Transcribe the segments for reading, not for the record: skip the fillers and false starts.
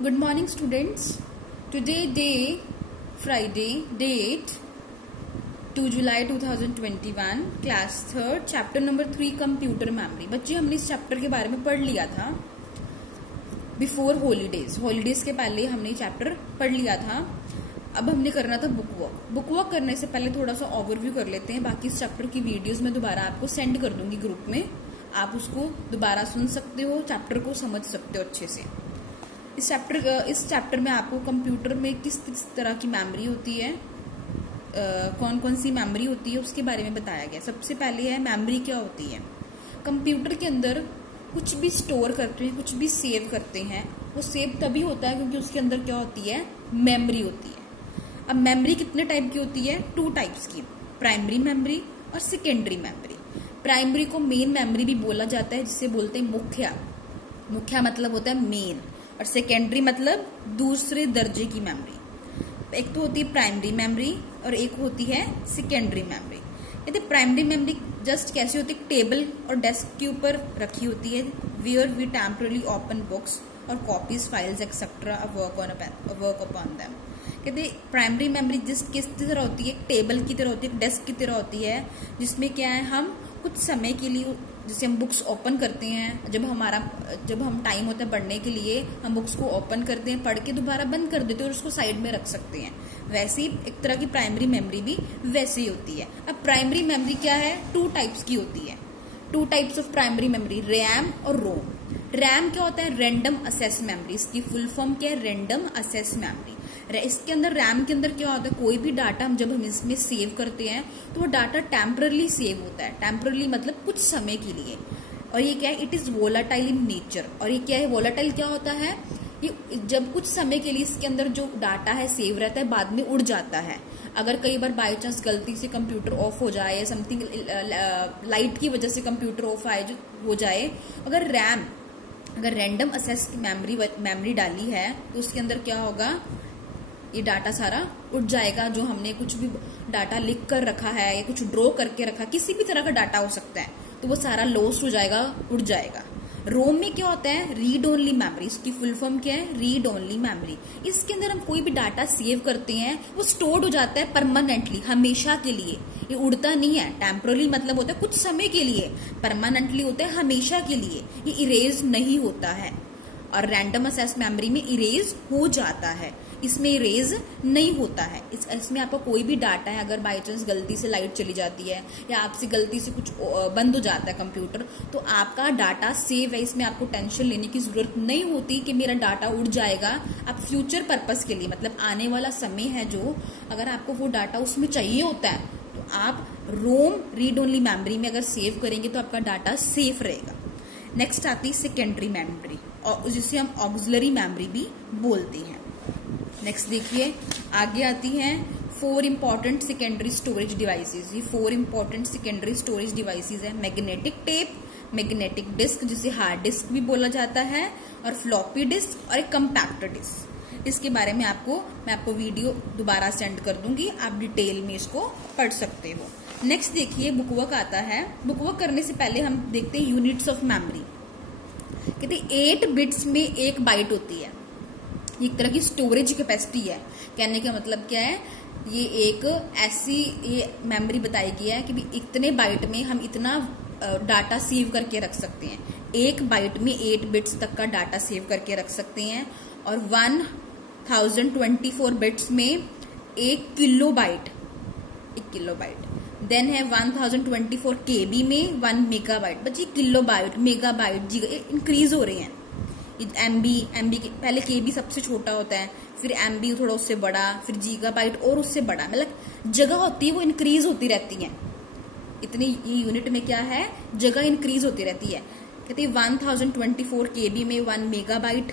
Good morning, students. Today, day Friday, date 2 July 2021, class 3rd, chapter number 3, computer memory. बच्चे हमने इस chapter के बारे में पढ़ लिया था बिफोर हॉलीडेज के पहले हमने चैप्टर पढ़ लिया था. अब हमने करना था बुक वॉक करने से पहले थोड़ा सा ओवरव्यू कर लेते हैं. बाकी इस चैप्टर की वीडियोस मैं दोबारा आपको सेंड कर दूंगी ग्रुप में. आप उसको दोबारा सुन सकते हो, चैप्टर को समझ सकते हो अच्छे से. इस चैप्टर में आपको कंप्यूटर में किस तरह की मेमोरी होती है, कौन कौन सी मेमोरी होती है, उसके बारे में बताया गया. सबसे पहले है मेमोरी क्या होती है. कंप्यूटर के अंदर कुछ भी स्टोर करते हैं, कुछ भी सेव करते हैं, वो सेव तभी होता है क्योंकि उसके अंदर क्या होती है, मेमोरी होती है. अब मेमोरी कितने टाइप की होती है? 2 टाइप्स की, प्राइमरी मेमोरी और सेकेंडरी मेमोरी. प्राइमरी को मेन मेमोरी भी बोला जाता है, जिसे बोलते हैं मुख्या मतलब होता है मेन, और सेकेंडरी मतलब दूसरे दर्जे की मेमोरी. एक तो होती है प्राइमरी मेमोरी और एक होती है सेकेंडरी मेमोरी. यदि प्राइमरी मेमोरी जस्ट कैसी होती है, टेबल और डेस्क के ऊपर रखी होती है, where we temporarily open books और copies, files etcetera work upon them. कहते प्राइमरी मेमोरी किस तरह होती है, टेबल की तरह होती है, डेस्क की तरह होती है, जिसमें क्या है, हम कुछ समय के लिए जैसे हम बुक्स ओपन करते हैं, जब हम टाइम होता है पढ़ने के लिए, हम बुक्स को ओपन करते हैं, पढ़ के दोबारा बंद कर देते हैं और उसको साइड में रख सकते हैं. वैसे ही एक तरह की प्राइमरी मेमोरी भी वैसे ही होती है. अब प्राइमरी मेमोरी क्या है, 2 टाइप्स की होती है. 2 types of primary memory, RAM और रोम. रैम क्या होता है, रैंडम एक्सेस मेमोरी. इसकी फुल फॉर्म क्या है, रैंडम एक्सेस मेमोरी. इसके अंदर रैम के अंदर क्या होता है, कोई भी डाटा जब हम इसमें सेव करते हैं तो वो डाटा टेम्परली सेव होता है. टेम्परली मतलब कुछ समय के लिए. और ये क्या है, it is volatile in nature. और ये क्या है, वोलाटाइल क्या होता है, ये जब कुछ समय के लिए इसके अंदर जो डाटा है सेव रहता है, बाद में उड़ जाता है. अगर कई बार बाई चांस गलती से कंप्यूटर ऑफ हो जाए या समथिंग, लाइट की वजह से कंप्यूटर ऑफ हो जाए, अगर रैंडम एक्सेस की मेमोरी डाली है तो उसके अंदर क्या होगा, ये डाटा सारा उड़ जाएगा. जो हमने कुछ भी डाटा लिख कर रखा है या कुछ ड्रॉ करके रखा, किसी भी तरह का डाटा हो सकता है, तो वो सारा लॉस्ट हो जाएगा, उड़ जाएगा. रोम में क्या होता है, रीड ओनली मेमोरी. इसकी फुल फॉर्म क्या है, रीड ओनली मेमोरी. इसके अंदर हम कोई भी डाटा सेव करते हैं, वो स्टोर्ड हो जाता है परमानेंटली, हमेशा के लिए. ये उड़ता नहीं है. टेम्परली मतलब होता है कुछ समय के लिए, परमानेंटली होता है हमेशा के लिए. ये इरेज नहीं होता है. और रैंडम एक्सेस मेमोरी में इरेज हो जाता है, इसमें इरेज नहीं होता है. इसमें आपका कोई भी डाटा है, अगर बाई चांस गलती से लाइट चली जाती है या आपसे गलती से कुछ बंद हो जाता है कंप्यूटर, तो आपका डाटा सेव है. इसमें आपको टेंशन लेने की जरूरत नहीं होती कि मेरा डाटा उड़ जाएगा. आप फ्यूचर पर्पस के लिए, मतलब आने वाला समय है जो, अगर आपको वो डाटा उसमें चाहिए होता है, तो आप रोम रीड ओनली मेमोरी में अगर सेव करेंगे तो आपका डाटा सेफ रहेगा. नेक्स्ट आती है सेकेंडरी मेमोरी, और जिसे हम ऑक्सिलरी मेमोरी भी बोलते हैं. नेक्स्ट देखिए, आगे आती हैं 4 इंपॉर्टेंट सेकेंडरी स्टोरेज डिवाइसेस. ये 4 इंपॉर्टेंट सेकेंडरी स्टोरेज डिवाइसेस है. मैग्नेटिक टेप, मैग्नेटिक डिस्क जिसे हार्ड डिस्क भी बोला जाता है, और फ्लॉपी डिस्क और एक कंपैक्ट डिस्क. इसके बारे में मैं आपको वीडियो दोबारा सेंड कर दूंगी, आप डिटेल में इसको पढ़ सकते हो. नेक्स्ट देखिए, बुकवर्क आता है. बुकवर्क करने से पहले हम देखते हैं यूनिट्स ऑफ मेमोरी. कहते 8 बिट्स में 1 बाइट होती है. एक तरह की स्टोरेज कैपेसिटी है. कहने का मतलब क्या है, ये एक ऐसी ये मेमोरी बताई गई है कि इतने बाइट में हम इतना डाटा सेव करके रख सकते हैं. 1 बाइट में 8 बिट्स तक का डाटा सेव करके रख सकते हैं. और 1024 बिट्स में 1 किलोबाइट. देन है 1024 KB में 1 मेगाबाइट. बच्चे किलोबाइट, मेगाबाइट, जीगा इंक्रीज हो रहे हैं. एमबी पहले KB सबसे छोटा होता है, फिर MB थोड़ा उससे बड़ा, फिर गीगाबाइट और उससे बड़ा. मतलब जगह होती है वो इंक्रीज होती रहती है. इतनी यूनिट में क्या है, जगह इंक्रीज होती रहती है. कहते हैं 1024 KB में 1 मेगाबाइट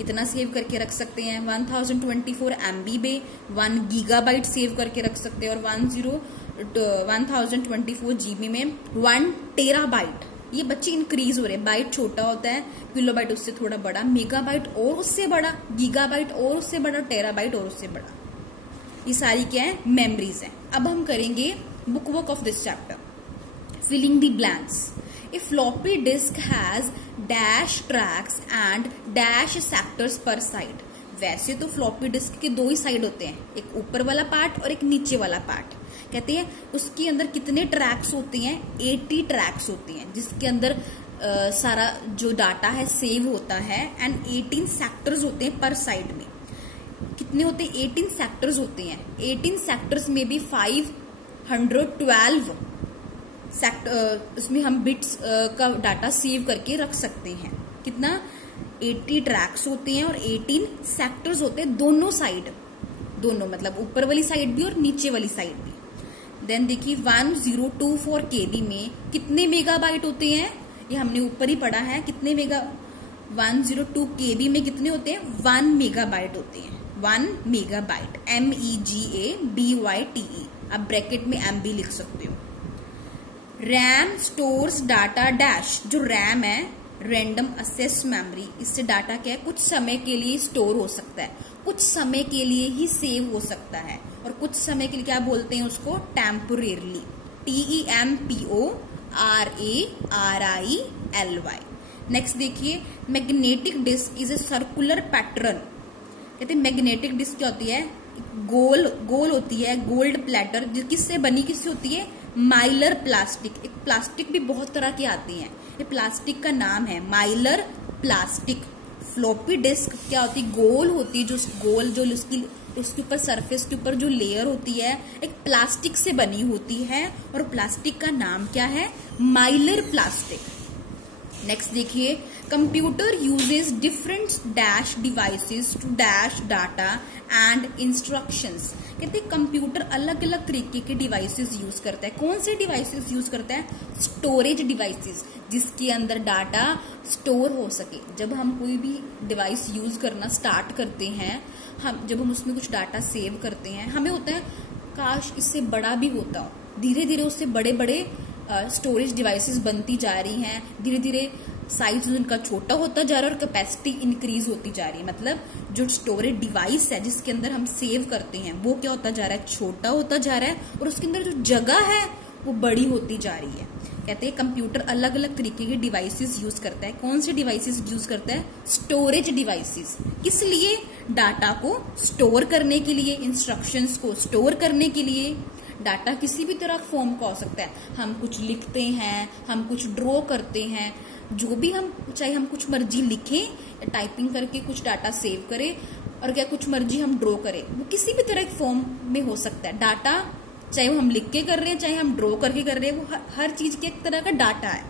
इतना सेव करके रख सकते हैं. 1024 MB में 1 गीगाबाइट सेव करके रख सकते हैं. और 1024 GB में 1 टेराबाइट. ये बच्चे इंक्रीज हो रहे हैं. बाइट छोटा होता है, किलोबाइट उससे थोड़ा बड़ा, मेगाबाइट और उससे बड़ा, गीगाबाइट और उससे बड़ा, टेराबाइट और उससे बड़ा. ये सारी क्या है, मेमोरीज है. अब हम करेंगे bookwork of this chapter, filling the blanks. A floppy disk has dash tracks and dash sectors per side. वैसे तो फ्लॉपी डिस्क के दो ही साइड होते हैं, एक ऊपर वाला पार्ट और एक नीचे वाला पार्ट। कहते हैं उसके अंदर कितने ट्रैक्स होते हैं, 80 ट्रैक्स होती हैं, जिसके अंदर सारा जो डाटा है सेव होता है, एंड 18 सेक्टर्स होते हैं पर साइड में। कितने होते हैं? 18 सेक्टर्स होते हैं। 18 सेक्टर्स में भी 512 उसमें हम बिट्स का डाटा सेव करके रख सकते हैं। कितना? 80 ट्रैक्स होते हैं और 18 सेक्टर्स होते हैं दोनों साइड, दोनों मतलब ऊपर वाली साइड भी और नीचे वाली साइड भी। देन देखिए 1024 KB में कितने मेगाबाइट होते हैं? ये हमने ऊपर ही पढ़ा है। कितने 102 KB में कितने होते हैं? 1 मेगाबाइट होते हैं। 1 मेगाबाइट, MEGABYTE। आप ब्रैकेट में M भी लिख सकते हो। RAM stores data dash. जो रैम है, रैंडम एक्सेस मेमोरी, इससे डाटा क्या है, कुछ समय के लिए स्टोर हो सकता है, कुछ समय के लिए ही सेव हो सकता है, और कुछ समय के लिए क्या बोलते हैं उसको? टेम्पोरेरली। TEMPORARILY। नेक्स्ट देखिए magnetic disk is a circular pattern. कहते हैं मैग्नेटिक डिस्क क्या होती है? गोल होती है, गोल्ड प्लेटर, जो किससे बनी, किससे होती है? Mylar plastic. एक प्लास्टिक भी बहुत तरह के आती हैं, ये प्लास्टिक का नाम है माइलर प्लास्टिक। फ्लॉपी डिस्क क्या होती है? गोल होती है, जो उसके ऊपर सरफेस के ऊपर जो लेयर होती है एक प्लास्टिक से बनी होती है, और प्लास्टिक का नाम क्या है? Mylar plastic. नेक्स्ट देखिए computer uses different dash devices to dash data and instructions. कहते हैं कंप्यूटर अलग अलग तरीके के डिवाइसेस यूज करता है। कौन से डिवाइसेस यूज करता है? स्टोरेज डिवाइसेस, जिसके अंदर डाटा स्टोर हो सके। जब हम कोई भी डिवाइस यूज करना स्टार्ट करते हैं, जब हम उसमें कुछ डाटा सेव करते हैं, हमें होता है काश इससे बड़ा भी होता हो। धीरे धीरे उससे बड़े बड़े स्टोरेज डिवाइसेस बनती जा रही हैं, धीरे धीरे साइज उनका छोटा होता जा रहा है और कैपेसिटी इंक्रीज होती जा रही है। मतलब जो स्टोरेज डिवाइस है जिसके अंदर हम सेव करते हैं वो क्या होता जा रहा है? छोटा होता जा रहा है, और उसके अंदर जो जगह है वो बड़ी होती जा रही है। कहते हैं कंप्यूटर अलग अलग तरीके के डिवाइसेस यूज करता है। कौन से डिवाइसेस यूज करता है? Storage devices. किस लिए? डाटा को स्टोर करने के लिए, इंस्ट्रक्शंस को स्टोर करने के लिए। डाटा किसी भी तरह फॉर्म का हो सकता है। हम कुछ लिखते हैं, हम कुछ ड्रॉ करते हैं, जो भी हम चाहे हम कुछ मर्जी लिखें या टाइपिंग करके कुछ डाटा सेव करें, और क्या कुछ मर्जी हम ड्रॉ करें, वो किसी भी तरह के फॉर्म में हो सकता है। डाटा चाहे वो हम लिख के कर रहे हैं, चाहे हम ड्रॉ करके कर रहे हैं, वो हर चीज के एक तरह का डाटा है।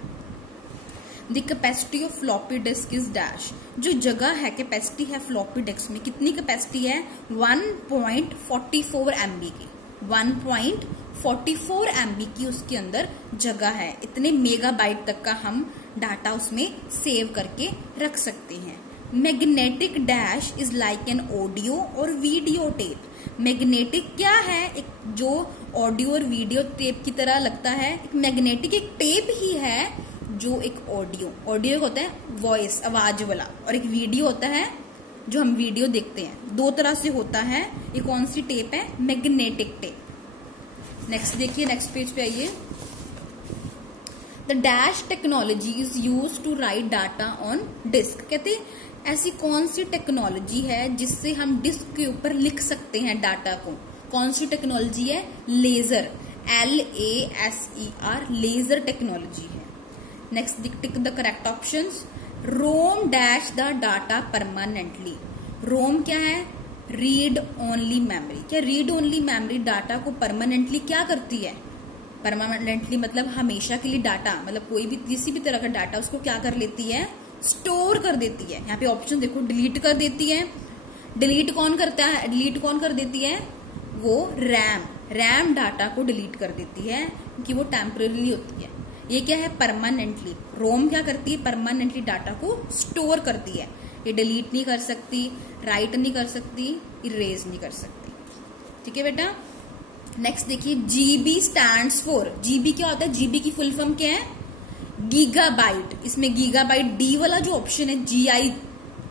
The capacity of floppy disk is dash. जो जगह है, कैपेसिटी है फ्लॉपी डिस्क में, कितनी कैपेसिटी है? 1.44 MB की। 1.44 MB की उसके अंदर जगह है। इतने मेगाबाइट तक का हम डाटा उसमें सेव करके रख सकते हैं। Magnetic dash is like an audio और वीडियो टेप। मैग्नेटिक क्या है? एक जो ऑडियो और वीडियो टेप की तरह लगता है, एक मैग्नेटिक एक टेप ही है, जो एक ऑडियो होता है वॉइस, आवाज वाला, और एक वीडियो होता है जो हम वीडियो देखते हैं। दो तरह से होता है। ये कौन सी टेप है? Magnetic tape. नेक्स्ट देखिए, नेक्स्ट पेज पे आइए। The dash technology is use to write data on disk. कहते हैं ऐसी कौन सी टेक्नोलॉजी है जिससे हम डिस्क के ऊपर लिख सकते हैं डाटा को? कौन सी टेक्नोलॉजी है? लेजर, LASER, लेजर टेक्नोलॉजी है। Next tick the correct options. ROM dash the data permanently. ROM क्या है? Read only memory. क्या रीड ओनली मेमोरी डाटा को परमानेंटली क्या करती है? परमानेंटली मतलब हमेशा के लिए डाटा, मतलब कोई भी किसी भी तरह का डाटा उसको क्या कर लेती है? स्टोर कर देती है। यहाँ पे ऑप्शन देखो, डिलीट कर देती है। डिलीट कौन करता है? डिलीट कौन कर देती है? वो रैम डाटा को डिलीट कर देती है, क्योंकि वो टेम्परेरी होती है। ये क्या है? परमानेंटली। रोम क्या करती है? परमानेंटली डाटा को स्टोर करती है। ये डिलीट नहीं कर सकती, राइट नहीं कर सकती, इरेज नहीं कर सकती। ठीक है बेटा। नेक्स्ट देखिए, जीबी स्टैंड्स फॉर। जीबी क्या होता है? जीबी की फुल फॉर्म क्या है? गीगाबाइट। इसमें गीगाबाइट डी वाला जो ऑप्शन है,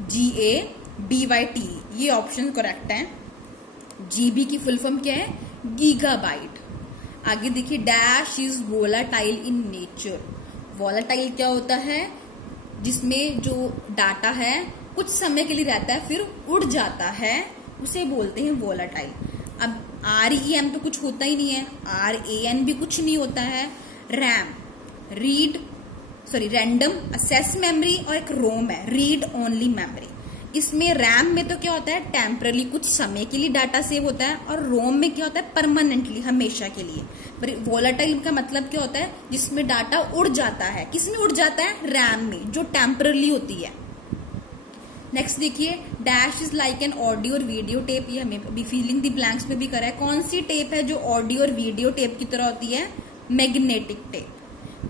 GIGABYT, ये ऑप्शन करेक्ट है। जीबी की फुल फॉर्म क्या है? गीगाबाइट। आगे देखिए, dash is volatile in nature. Volatile क्या होता है? जिसमें जो डाटा है कुछ समय के लिए रहता है फिर उड़ जाता है, उसे बोलते हैं वॉलेटाइल। अब REM तो कुछ होता ही नहीं है, RAN भी कुछ नहीं होता है। रैम रैंडम एक्सेस मेमोरी, और एक रोम है रीड ओनली मेमोरी। इसमें रैम में तो क्या होता है, टेम्परली कुछ समय के लिए डाटा सेव होता है, और रोम में क्या होता है, परमानेंटली हमेशा के लिए। पर वॉलेटाइल का मतलब क्या होता है, जिसमें डाटा उड़ जाता है। किसमें उड़ जाता है? रैम में, जो टेम्परली होती है। नेक्स्ट देखिए, dash is like an audio और वीडियो टेप। ये हमें अभी फिलिंग द ब्लैंक्स में भी करा है। कौन सी टेप है जो ऑडियो और वीडियो टेप की तरह होती है? Magnetic tape.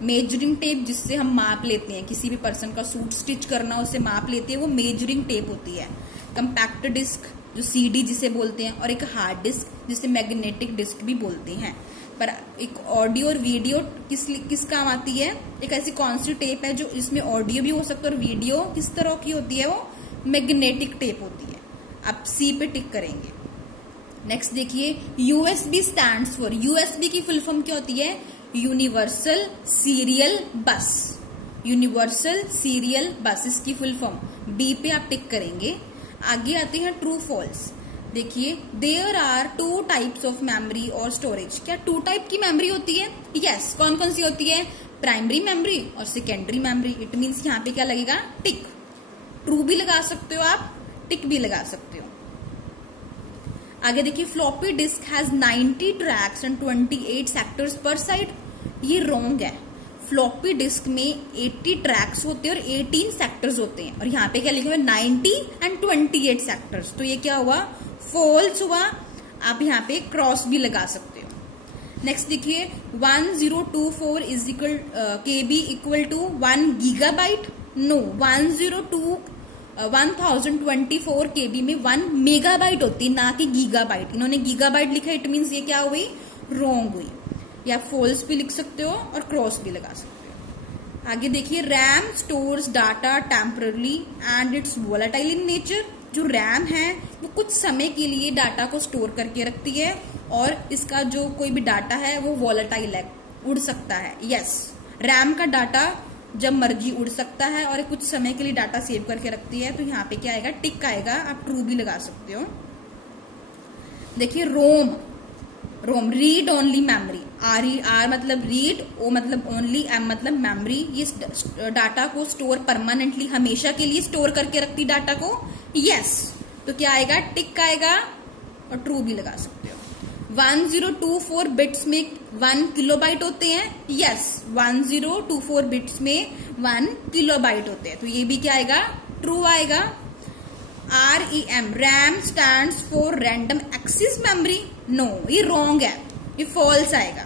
मेजरिंग टेप, जिससे हम माप लेते हैं, किसी भी पर्सन का सूट स्टिच करना उसे माप लेते हैं, वो मेजरिंग टेप होती है। कंपैक्ट डिस्क जो CD जिसे बोलते हैं, और एक हार्ड डिस्क जिसे मैग्नेटिक डिस्क भी बोलते हैं। पर एक ऑडियो और वीडियो किस काम आती है? एक ऐसी कौन सी टेप है जो इसमें ऑडियो भी हो सकता है और वीडियो किस तरह की होती है? वो मैग्नेटिक टेप होती है। आप C पे टिक करेंगे। नेक्स्ट देखिए, USB स्टैंड्स फॉर। USB की फुल फॉर्म क्या होती है? यूनिवर्सल सीरियल बस। यूनिवर्सल सीरियल बस इसकी फुल फॉर्म। B पे आप टिक करेंगे। आगे आते हैं ट्रू फॉल्स। देखिए, there are 2 types of memory और स्टोरेज। क्या 2 टाइप की मेमोरी होती है? यस। कौन कौन सी होती है? प्राइमरी मेमोरी और सेकेंडरी मेमोरी। इट मीन्स यहाँ पे क्या लगेगा? टिक। ट्रू भी लगा सकते हो आप, टिक भी लगा सकते हो। आगे देखिए, floppy disk has 90 tracks and 28 sectors per side. ये रॉन्ग है। फ्लॉपी डिस्क में 80 ट्रैक्स होते हैं और 18 सेक्टर्स होते हैं, और यहाँ पे क्या लिखा हुआ है? 90 एंड 28 सेक्टर्स। तो ये क्या हुआ? फॉल्स हुआ। आप यहाँ पे क्रॉस भी लगा सकते हो। नेक्स्ट देखिए, 1024 is equal KB equal to 1 gigabyte. No, 1024 KB में 1 मेगाबाइट होती है, ना कि गीगाबाइट। इन्होंने गीगाबाइट लिखा, इट मीन्स ये क्या हुई? रॉन्ग हुई। या फॉल्स भी लिख सकते हो और क्रॉस भी लगा सकते हो। आगे देखिए, RAM stores data temporarily and it's volatile in nature. जो रैम है वो कुछ समय के लिए डाटा को स्टोर करके रखती है, और इसका जो कोई भी डाटा है वो वॉलेटाइल है, उड़ सकता है। यस, रैम का डाटा जब मर्जी उड़ सकता है, और कुछ समय के लिए डाटा सेव करके रखती है। तो यहाँ पे क्या आएगा? टिक आएगा। आप ट्रू भी लगा सकते हो। देखिए, रोम रीड ओनली मेमोरी। R मतलब रीड, O मतलब ओनली, M मतलब मेमोरी। ये डाटा को स्टोर परमानेंटली हमेशा के लिए स्टोर करके रखती डाटा को। यस, तो क्या आएगा? टिक आएगा, और ट्रू भी लगा सकते हो। 1024 बिट्स में 1 किलोबाइट होते हैं। यस, 1024 बिट्स में 1 किलोबाइट होते हैं, तो ये भी क्या आएगा? ट्रू आएगा। REM RAM stands for random access memory. No, ये रॉन्ग है, ये फॉल्स आएगा।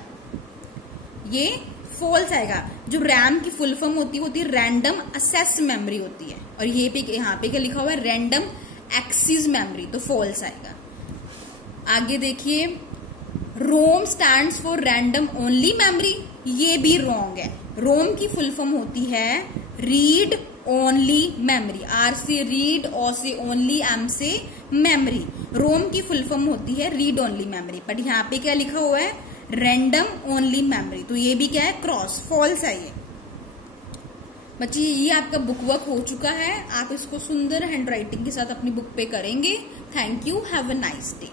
ये फॉल्स आएगा। जो रैम की फुल फॉर्म होती है रैंडम एक्सेस मेमोरी होती है, और ये पे यहाँ पे क्या लिखा हुआ है? रैंडम एक्सेस मेमोरी, तो फॉल्स आएगा। आगे देखिए, रोम stands for random only memory. ये भी रॉन्ग है। रोम की फुल फॉर्म होती है रीड ओनली मेमोरी। R से रीड, O से ओनली, M से मेमोरी। रोम की फुल फॉर्म होती है रीड ओनली मेमोरी, बट यहाँ पे क्या लिखा हुआ है? Random only memory. तो ये भी क्या है? क्रॉस, फॉल्स है ये। बच्चे, ये आपका बुक वर्क हो चुका है। आप इसको सुंदर हैंडराइटिंग के साथ अपनी बुक पे करेंगे। Thank you, have a nice day.